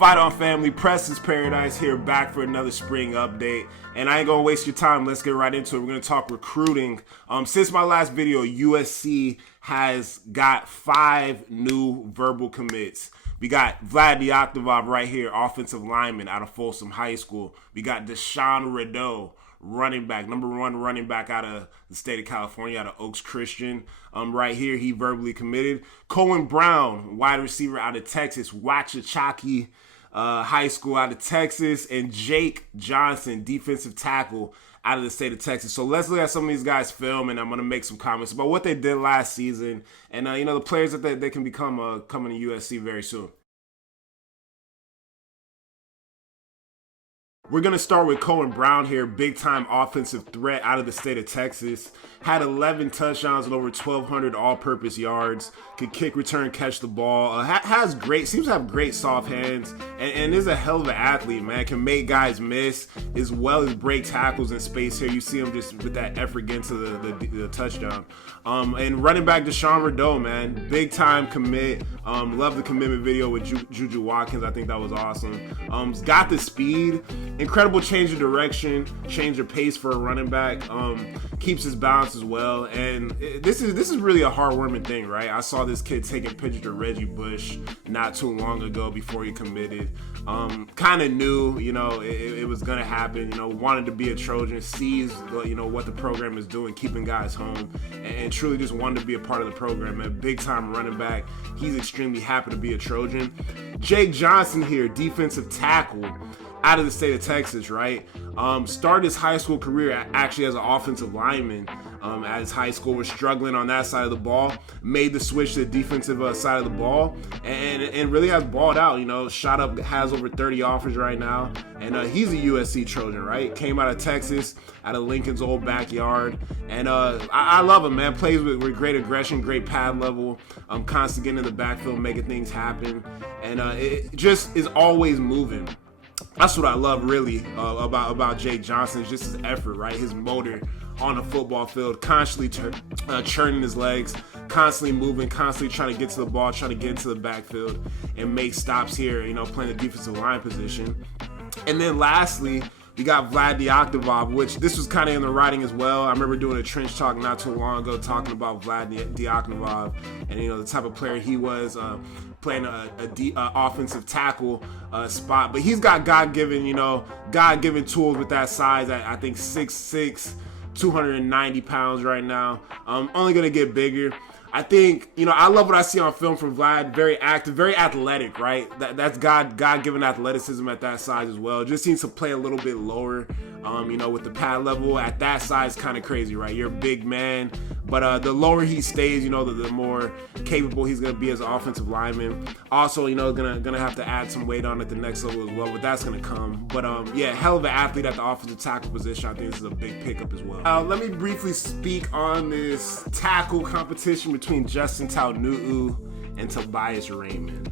Fight On family, Preston's Paradise here, back for another spring update. And I ain't gonna waste your time, let's get right into it. We're gonna talk recruiting. Since my last video, USC has got 5 new verbal commits. We got Vlad Diakhnov right here, offensive lineman out of Folsom High School. We got Deshaun Rideau, running back, number 1 running back out of the state of California, out of Oaks Christian. Right here, he verbally committed. Cohen Brown, wide receiver out of Texas, Waxahachie High School out of Texas, and Jake Johnson, defensive tackle out of the state of Texas. So let's look at some of these guys' film, and I'm going to make some comments about what they did last season and, the players that they can become coming to USC very soon. We're going to start with Cohen Brown here, big-time offensive threat out of the state of Texas. Had 11 touchdowns and over 1,200 all-purpose yards. Could kick, return, catch the ball. Seems to have great soft hands, and is a hell of an athlete, man. Can make guys miss as well as break tackles in space here. You see him just with that effort getting to the touchdown. And running back Deshaun Rideau, man, big-time commit. Love the commitment video with Juju Watkins. I think that was awesome. Got the speed. Incredible change of direction, change of pace for a running back. Keeps his balance as well, and this is really a heartwarming thing, right? I saw this kid taking pictures of Reggie Bush not too long ago before he committed. Kind of knew, it was gonna happen. Wanted to be a Trojan, sees what the program is doing, keeping guys home, and truly just wanted to be a part of the program. A big time running back. He's extremely happy to be a Trojan. Jake Johnson here, defensive tackle out of the state of Texas, right? Started his high school career actually as an offensive lineman. As high school was struggling on that side of the ball, made the switch to the defensive side of the ball, and really has balled out. Shot up, has over 30 offers right now, and he's a USC Trojan, right? Came out of Texas, out of Lincoln's old backyard, and I love him, man. Plays with great aggression, great pad level, constant getting in the backfield, making things happen, and it just is always moving. That's what I love really about Jake Johnson, is just his effort, right? His motor on the football field, constantly churning his legs, constantly moving, constantly trying to get to the ball, trying to get into the backfield and make stops here, playing the defensive line position. And then lastly, we got Vlad Diakhnov, which this was kind of in the writing as well. I remember doing a trench talk not too long ago talking about Vlad Diakhnov and, the type of player he was, playing a offensive tackle spot. But he's got God-given tools with that size. I think 6'6", 290 pounds right now. Only going to get bigger. I think, I love what I see on film from Vlad. Very active, very athletic, right? That's God-given athleticism at that size as well. Just seems to play a little bit lower, with the pad level. At that size, kind of crazy, right? You're a big man, but the lower he stays, the more capable he's going to be as an offensive lineman. Also, gonna have to add some weight on at the next level as well, but that's going to come. But, yeah, hell of an athlete at the offensive tackle position. I think this is a big pickup as well. Let me briefly speak on this tackle competition between Justin Taunu'u and Tobias Raymond.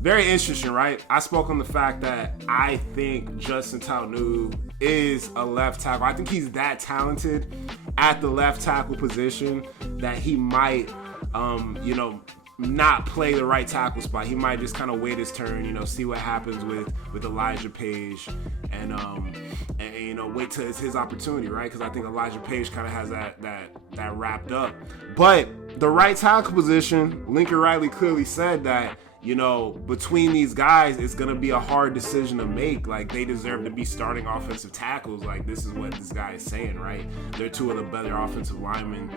Very interesting, right? I spoke on the fact that I think Justin Taunu'u is a left tackle. I think he's that talented at the left tackle position that he might, not play the right tackle spot. He might just kind of wait his turn, see what happens with Elijah Page and wait till it's his opportunity, right? Because I think Elijah Page kind of has that wrapped up. But the right tackle position, Lincoln Riley clearly said that, between these guys, it's going to be a hard decision to make. Like, they deserve to be starting offensive tackles. Like, this is what this guy is saying, right? They're 2 of the better offensive linemen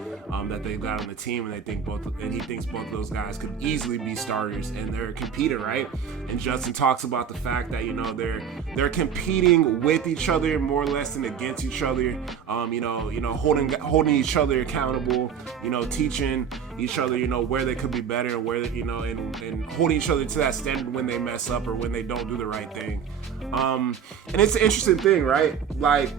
that they've got on the team, and he thinks both of those guys could easily be starters, and they're competing, right? And Justin talks about the fact that, they're competing with each other more or less than against each other. Holding each other accountable, teaching each other, where they could be better, and where, and holding each other to that standard when they mess up or when they don't do the right thing. And it's an interesting thing, right? Like,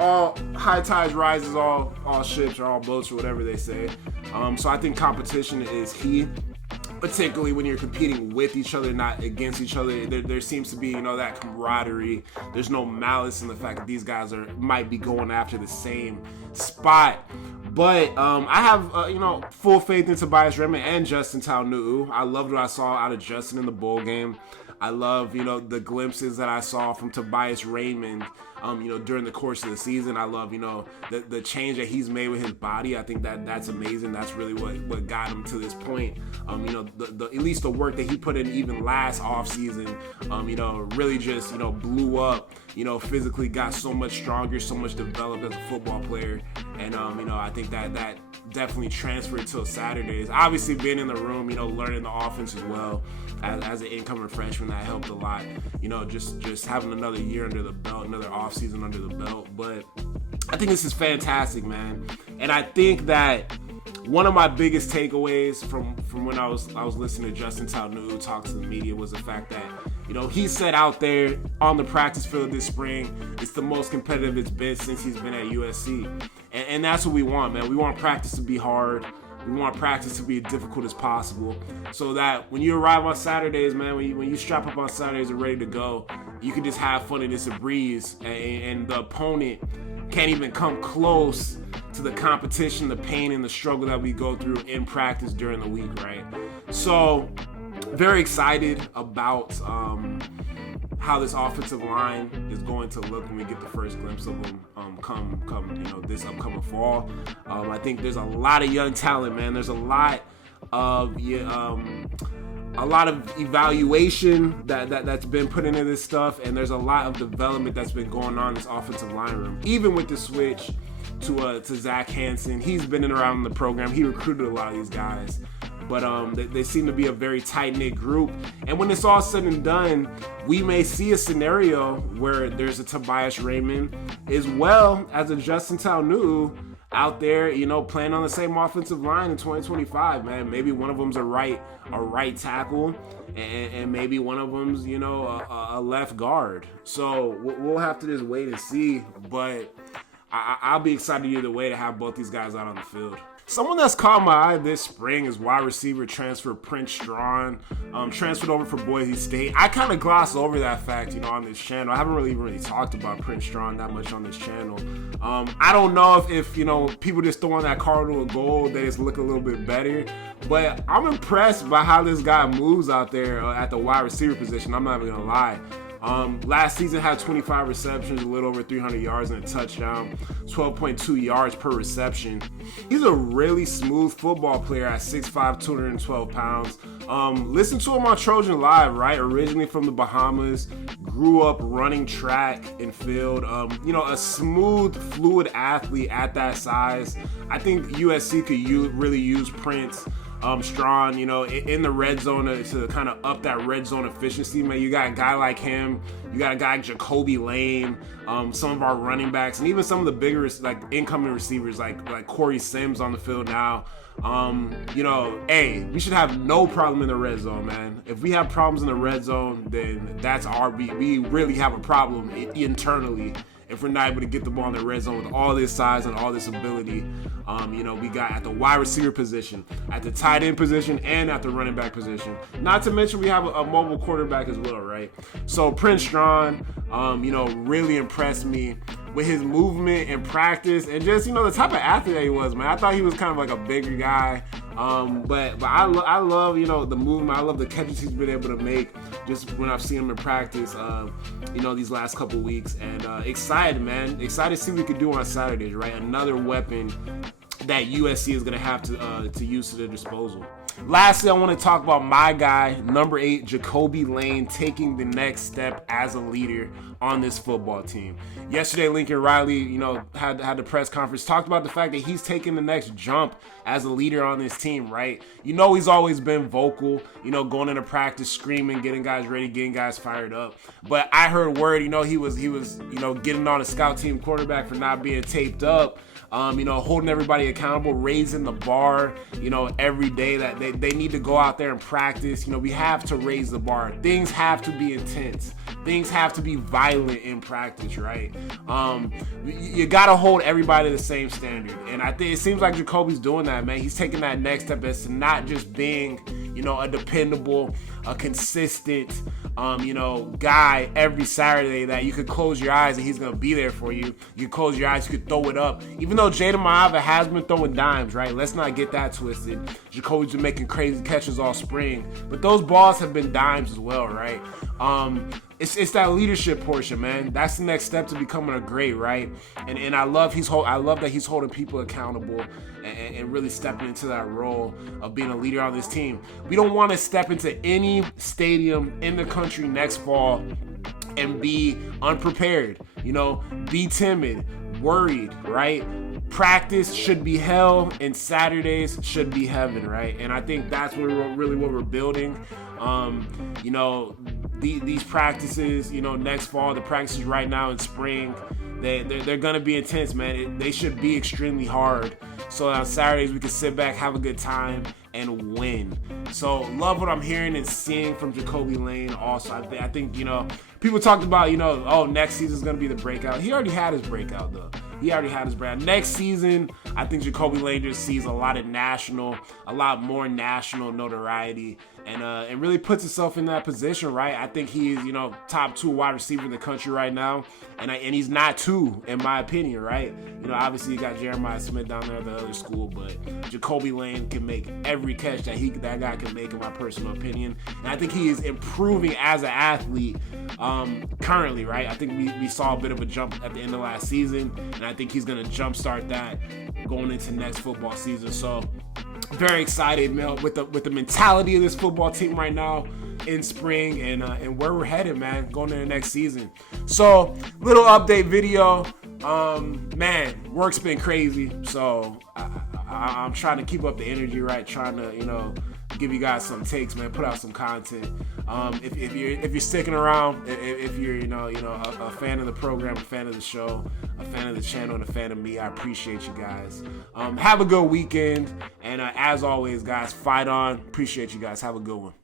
all high tides rises all ships or all boats or whatever they say. So I think competition is key, particularly when you're competing with each other, not against each other. There seems to be, that camaraderie. There's no malice in the fact that these guys might be going after the same spot. But I have, full faith in Tobias Raymond and Justin Taunu'u. I loved what I saw out of Justin in the bowl game. I love, the glimpses that I saw from Tobias Raymond, during the course of the season. I love, the change that he's made with his body. I think that's amazing. That's really what got him to this point. At least the work that he put in even last offseason, really just, blew up, physically got so much stronger, so much developed as a football player. And, I think that definitely transferred to Saturdays. Obviously being in the room, learning the offense as well as an incoming freshman, that helped a lot. Just having another year under the belt, another offseason under the belt. But I think this is fantastic, man. And I think that one of my biggest takeaways from when I was listening to Justin Taunu talk to the media was the fact that, he said out there on the practice field this spring, it's the most competitive it's been since he's been at USC. And that's what we want, man. We want practice to be hard. We want practice to be as difficult as possible, so that when you arrive on Saturdays, man, when you strap up on Saturdays and ready to go, you can just have fun and it's a breeze, and the opponent can't even come close to the competition, the pain, and the struggle that we go through in practice during the week, right? So, very excited about how this offensive line is going to look when we get the first glimpse of them come this upcoming fall. I think there's a lot of young talent, man. There's a lot of evaluation that's been put into this stuff, and there's a lot of development that's been going on in this offensive line room. Even with the switch to Zach Hanson, he's been in around the program. He recruited a lot of these guys. But they seem to be a very tight-knit group. And when it's all said and done, we may see a scenario where there's a Tobias Raymond as well as a Justin Taunu out there, playing on the same offensive line in 2025, man. Maybe one of them's a right tackle, and maybe one of them's, a left guard. So we'll have to just wait and see. But I'll be excited either way to have both these guys out on the field. Someone that's caught my eye this spring is wide receiver transfer Prince Strawn, transferred over for Boise State. I kind of glossed over that fact, on this channel. I haven't really talked about Prince Strawn that much on this channel. I don't know if people just throwing that cardinal gold, they just look a little bit better. But I'm impressed by how this guy moves out there at the wide receiver position. I'm not even gonna lie. Last season had 25 receptions, a little over 300 yards and a touchdown, 12.2 yards per reception. He's a really smooth football player at 6'5", 212 pounds. Listen to him on Trojan Live, right? Originally from the Bahamas, grew up running track and field. A smooth, fluid athlete at that size. I think USC could really use Prince Strawn, in the red zone to kind of up that red zone efficiency, man. You got a guy like him. You got a guy like Jacobe Lane, some of our running backs, and even some of the bigger, incoming receivers like Corey Sims on the field now. We should have no problem in the red zone, man. If we have problems in the red zone, then that's we really have a problem internally if we're not able to get the ball in the red zone with all this size and all this ability. We got at the wide receiver position, at the tight end position, and at the running back position. Not to mention we have a mobile quarterback as well, right? So Prince Strawn, really impressed me with his movement and practice, and just the type of athlete that he was, man. I thought he was kind of like a bigger guy, but I love the movement. I love the catches he's been able to make just when I've seen him in practice, these last couple weeks, and excited, man. Excited to see what we could do on Saturdays, right? Another weapon that USC is going to have to use to their disposal. Lastly, I want to talk about my guy, number 8, Jacobe Lane, taking the next step as a leader on this football team. Yesterday, Lincoln Riley, had the press conference, talked about the fact that he's taking the next jump as a leader on this team, right? He's always been vocal, going into practice, screaming, getting guys ready, getting guys fired up. But I heard word, he was getting on a scout team quarterback for not being taped up. Holding everybody accountable, raising the bar, every day that they need to go out there and practice. We have to raise the bar. Things have to be intense. Things have to be violent in practice, right? You got to hold everybody to the same standard. And I think it seems like Jacoby's doing that, man. He's taking that next step as to not just being, a dependable, a consistent, guy every Saturday that you could close your eyes and he's going to be there for you. You could close your eyes, you could throw it up. Even though Jada Maava has been throwing dimes, right? Let's not get that twisted. Jacobe's been making crazy catches all spring. But those balls have been dimes as well, right? It's that leadership portion, man. That's the next step to becoming a great, right? And I love that he's holding people accountable and really stepping into that role of being a leader on this team. We don't want to step into any stadium in the country next fall and be unprepared, be timid, worried, right? Practice should be hell and Saturdays should be heaven, right? And I think that's really what we're building. These practices, next fall, the practices right now in spring, they're going to be intense, man. They should be extremely hard. So on Saturdays, we can sit back, have a good time, and win. So love what I'm hearing and seeing from Jacobe Lane also. I think, people talked about, next season's going to be the breakout. He already had his breakout, though. Next season, I think Jacobe Lane just sees a lot more national notoriety and really puts himself in that position, right? I think he's, top 2 wide receiver in the country right now. And he's not 2, in my opinion, right? Obviously you got Jeremiah Smith down there at the other school, but Jacobe Lane can make every catch that guy can make, in my personal opinion. And I think he is improving as an athlete currently, right? I think we saw a bit of a jump at the end of last season, and I think he's going to jumpstart that going into next football season. So very excited, man, with the mentality of this football team right now in spring and where we're headed, man, going into the next season. So little update video. Man, work's been crazy. So I'm trying to keep up the energy, right? Trying to, give you guys some takes, man. Put out some content. If you're sticking around, if you're a fan of the program, a fan of the show, a fan of the channel, and a fan of me, I appreciate you guys. Have a good weekend, and as always, guys, fight on. Appreciate you guys. Have a good one.